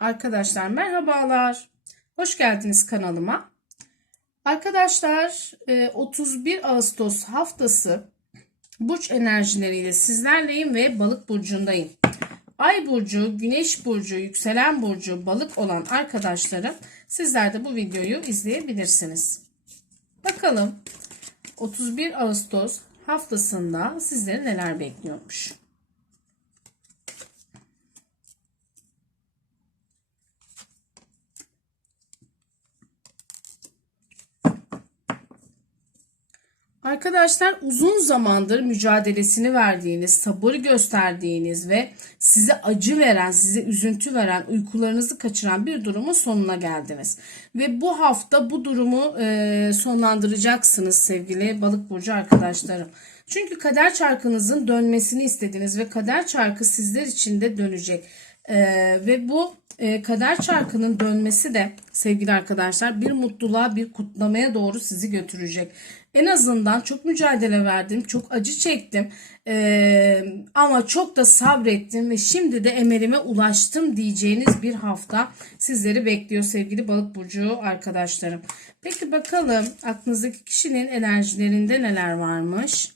Arkadaşlar merhabalar. Hoş geldiniz kanalıma. Arkadaşlar e, 31 Ağustos haftası burç enerjileriyle sizlerleyim ve balık burcundayım. Ay burcu, güneş burcu, yükselen burcu, balık olan arkadaşlarım sizler de bu videoyu izleyebilirsiniz. Bakalım 31 Ağustos haftasında sizleri neler bekliyormuş. Arkadaşlar uzun zamandır mücadelesini verdiğiniz, sabır gösterdiğiniz ve size acı veren, size üzüntü veren, uykularınızı kaçıran bir durumun sonuna geldiniz. Ve bu hafta bu durumu e, sonlandıracaksınız sevgili balık burcu arkadaşlarım. Çünkü kader çarkınızın dönmesini istediniz ve kader çarkı sizler için de dönecek. E, ve bu e, kader çarkının dönmesi de sevgili arkadaşlar bir mutluluğa bir kutlamaya doğru sizi götürecek. En azından çok mücadele verdim, çok acı çektim e, ama çok da sabrettim ve şimdi de emelime ulaştım diyeceğiniz bir hafta sizleri bekliyor sevgili balık burcu arkadaşlarım. Peki bakalım aklınızdaki kişinin enerjilerinde neler varmış?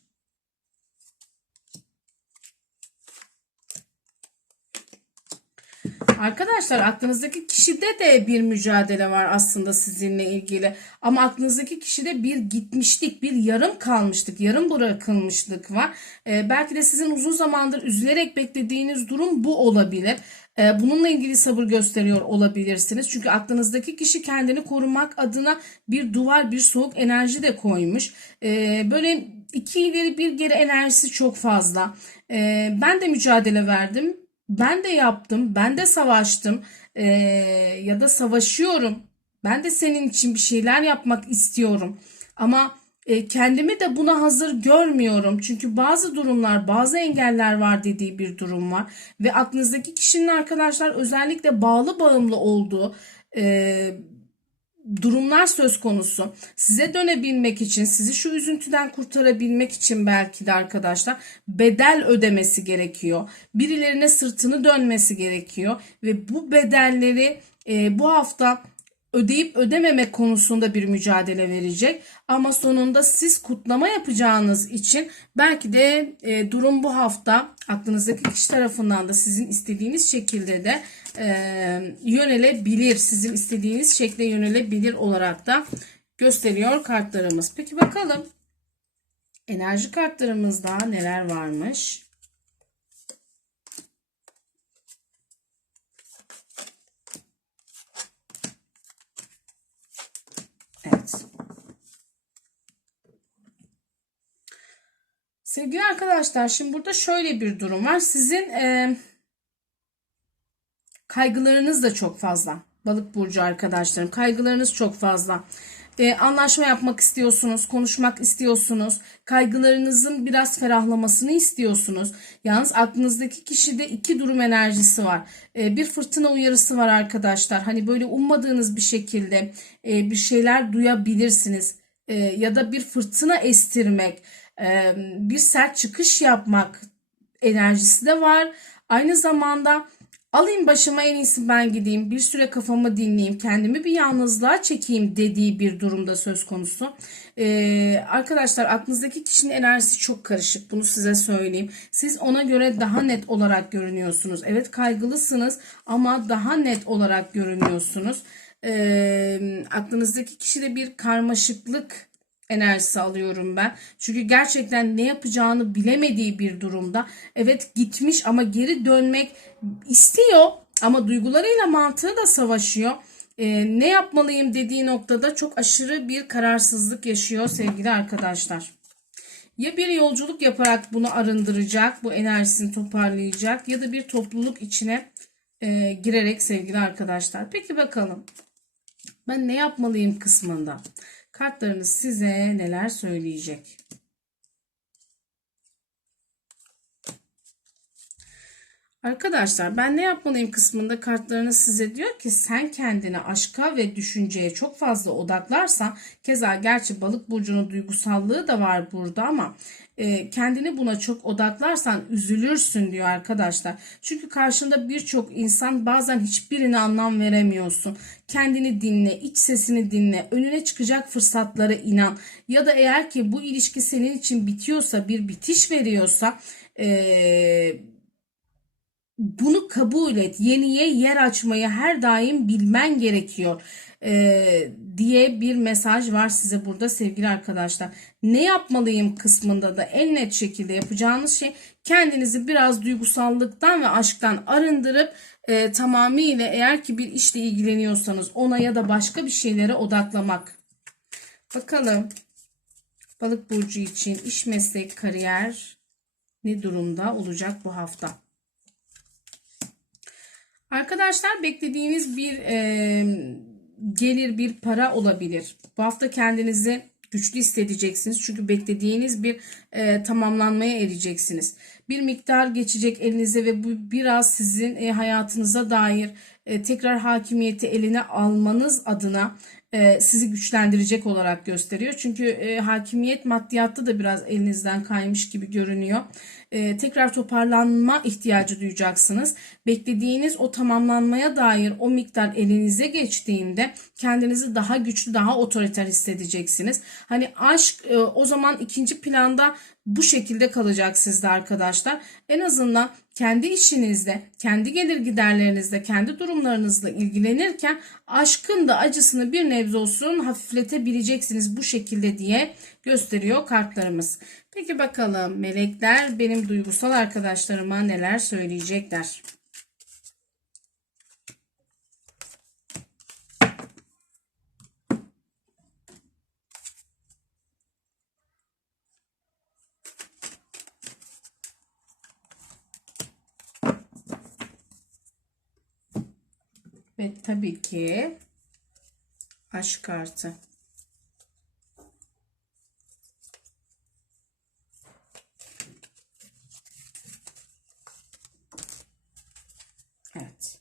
Arkadaşlar aklınızdaki kişide de bir mücadele var aslında sizinle ilgili. Ama aklınızdaki kişide bir gitmişlik, bir yarım kalmışlık, yarım bırakılmışlık var. Ee, belki de sizin uzun zamandır üzülerek beklediğiniz durum bu olabilir. Ee, bununla ilgili sabır gösteriyor olabilirsiniz. Çünkü aklınızdaki kişi kendini korumak adına bir duvar, bir soğuk enerji de koymuş. Ee, böyle iki ileri bir geri enerjisi çok fazla. Ee, ben de mücadele verdim ben de yaptım, ben de savaştım ee, ya da savaşıyorum. Ben de senin için bir şeyler yapmak istiyorum. Ama e, kendimi de buna hazır görmüyorum. Çünkü bazı durumlar, bazı engeller var dediği bir durum var. Ve aklınızdaki kişinin arkadaşlar özellikle bağlı bağımlı olduğu e, durumlar söz konusu. Size dönebilmek için, sizi şu üzüntüden kurtarabilmek için belki de arkadaşlar bedel ödemesi gerekiyor. Birilerine sırtını dönmesi gerekiyor ve bu bedelleri e, bu hafta ödeyip ödememe konusunda bir mücadele verecek. Ama sonunda siz kutlama yapacağınız için belki de e, durum bu hafta aklınızdaki kişi tarafından da sizin istediğiniz şekilde de e, yönelebilir. Sizin istediğiniz şekle yönelebilir olarak da gösteriyor kartlarımız. Peki bakalım enerji kartlarımızda neler varmış? Evet. Sevgili arkadaşlar şimdi burada şöyle bir durum var. Sizin e, kaygılarınız da çok fazla. Balık burcu arkadaşlarım kaygılarınız çok fazla. Ee, anlaşma yapmak istiyorsunuz, konuşmak istiyorsunuz, kaygılarınızın biraz ferahlamasını istiyorsunuz. Yalnız aklınızdaki kişide iki durum enerjisi var. Ee, bir fırtına uyarısı var arkadaşlar. Hani böyle ummadığınız bir şekilde e, bir şeyler duyabilirsiniz. E, ya da bir fırtına estirmek, e, bir sert çıkış yapmak enerjisi de var. Aynı zamanda alayım başıma en iyisi ben gideyim bir süre kafamı dinleyeyim kendimi bir yalnızlığa çekeyim dediği bir durumda söz konusu. Ee, arkadaşlar aklınızdaki kişinin enerjisi çok karışık bunu size söyleyeyim. Siz ona göre daha net olarak görünüyorsunuz. Evet kaygılısınız ama daha net olarak görünüyorsunuz. Ee, aklınızdaki kişide bir karmaşıklık enerjisi alıyorum ben. Çünkü gerçekten ne yapacağını bilemediği bir durumda. Evet gitmiş ama geri dönmek istiyor ama duygularıyla mantığı da savaşıyor. Ee, ne yapmalıyım dediği noktada çok aşırı bir kararsızlık yaşıyor sevgili arkadaşlar. Ya bir yolculuk yaparak bunu arındıracak, bu enerjisini toparlayacak ya da bir topluluk içine e, girerek sevgili arkadaşlar. Peki bakalım ben ne yapmalıyım kısmında. Kartlarınız size neler söyleyecek? Arkadaşlar ben ne yapmalıyım kısmında kartlarınız size diyor ki sen kendini aşka ve düşünceye çok fazla odaklarsan keza gerçi balık burcunun duygusallığı da var burada ama e, kendini buna çok odaklarsan üzülürsün diyor arkadaşlar. Çünkü karşında birçok insan bazen hiçbirine anlam veremiyorsun. Kendini dinle, iç sesini dinle, önüne çıkacak fırsatlara inan. Ya da eğer ki bu ilişki senin için bitiyorsa, bir bitiş veriyorsa... E, bunu kabul et. Yeniye yer açmayı her daim bilmen gerekiyor. Ee, diye bir mesaj var size burada sevgili arkadaşlar. Ne yapmalıyım kısmında da en net şekilde yapacağınız şey kendinizi biraz duygusallıktan ve aşktan arındırıp e, tamamıyla eğer ki bir işle ilgileniyorsanız ona ya da başka bir şeylere odaklamak. Bakalım balık burcu için iş meslek kariyer ne durumda olacak bu hafta? Arkadaşlar beklediğiniz bir e, gelir, bir para olabilir. Bu hafta kendinizi güçlü hissedeceksiniz. Çünkü beklediğiniz bir e, tamamlanmaya ereceksiniz. Bir miktar geçecek elinize ve bu biraz sizin e, hayatınıza dair e, tekrar hakimiyeti eline almanız adına e, sizi güçlendirecek olarak gösteriyor. Çünkü e, hakimiyet maddiyatta da biraz elinizden kaymış gibi görünüyor. E, tekrar toparlanma ihtiyacı duyacaksınız. Beklediğiniz o tamamlanmaya dair o miktar elinize geçtiğinde kendinizi daha güçlü, daha otoriter hissedeceksiniz. Hani aşk e, o zaman ikinci planda bu şekilde kalacak sizde arkadaşlar. En azından kendi işinizde, kendi gelir giderlerinizde, kendi durumlarınızla ilgilenirken aşkın da acısını bir nebze olsun hafifletebileceksiniz bu şekilde diye gösteriyor kartlarımız. Peki bakalım melekler benim duygusal arkadaşlarıma neler söyleyecekler? Ve tabii ki aşk kartı. Evet.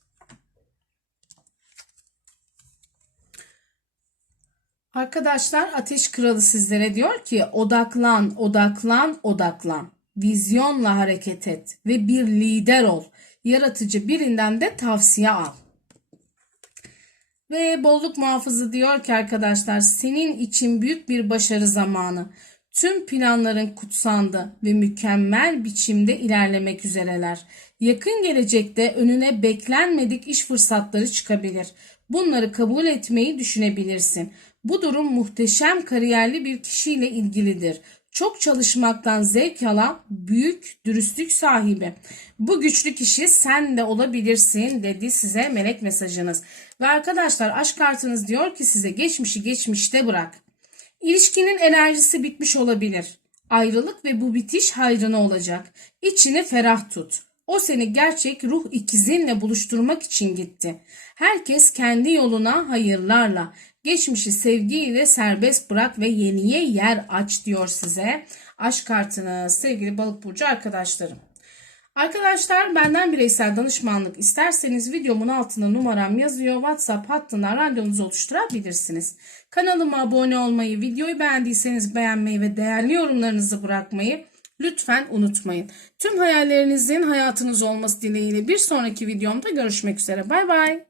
Arkadaşlar Ateş Kralı sizlere diyor ki odaklan, odaklan, odaklan. Vizyonla hareket et ve bir lider ol. Yaratıcı birinden de tavsiye al. Ve bolluk muhafızı diyor ki arkadaşlar senin için büyük bir başarı zamanı. Tüm planların kutsandı ve mükemmel biçimde ilerlemek üzereler. Yakın gelecekte önüne beklenmedik iş fırsatları çıkabilir. Bunları kabul etmeyi düşünebilirsin. Bu durum muhteşem kariyerli bir kişiyle ilgilidir. Çok çalışmaktan zevk alan büyük dürüstlük sahibi. Bu güçlü kişi sen de olabilirsin dedi size melek mesajınız. Ve arkadaşlar aşk kartınız diyor ki size geçmişi geçmişte bırak. İlişkinin enerjisi bitmiş olabilir. Ayrılık ve bu bitiş hayrına olacak. İçini ferah tut. O seni gerçek ruh ikizinle buluşturmak için gitti. Herkes kendi yoluna hayırlarla, geçmişi sevgiyle serbest bırak ve yeniye yer aç diyor size. Aşk kartını sevgili balık burcu arkadaşlarım. Arkadaşlar benden bireysel danışmanlık isterseniz videomun altında numaram yazıyor. WhatsApp hattından randevunuzu oluşturabilirsiniz. Kanalıma abone olmayı, videoyu beğendiyseniz beğenmeyi ve değerli yorumlarınızı bırakmayı lütfen unutmayın. Tüm hayallerinizin hayatınız olması dileğiyle bir sonraki videomda görüşmek üzere. Bay bay.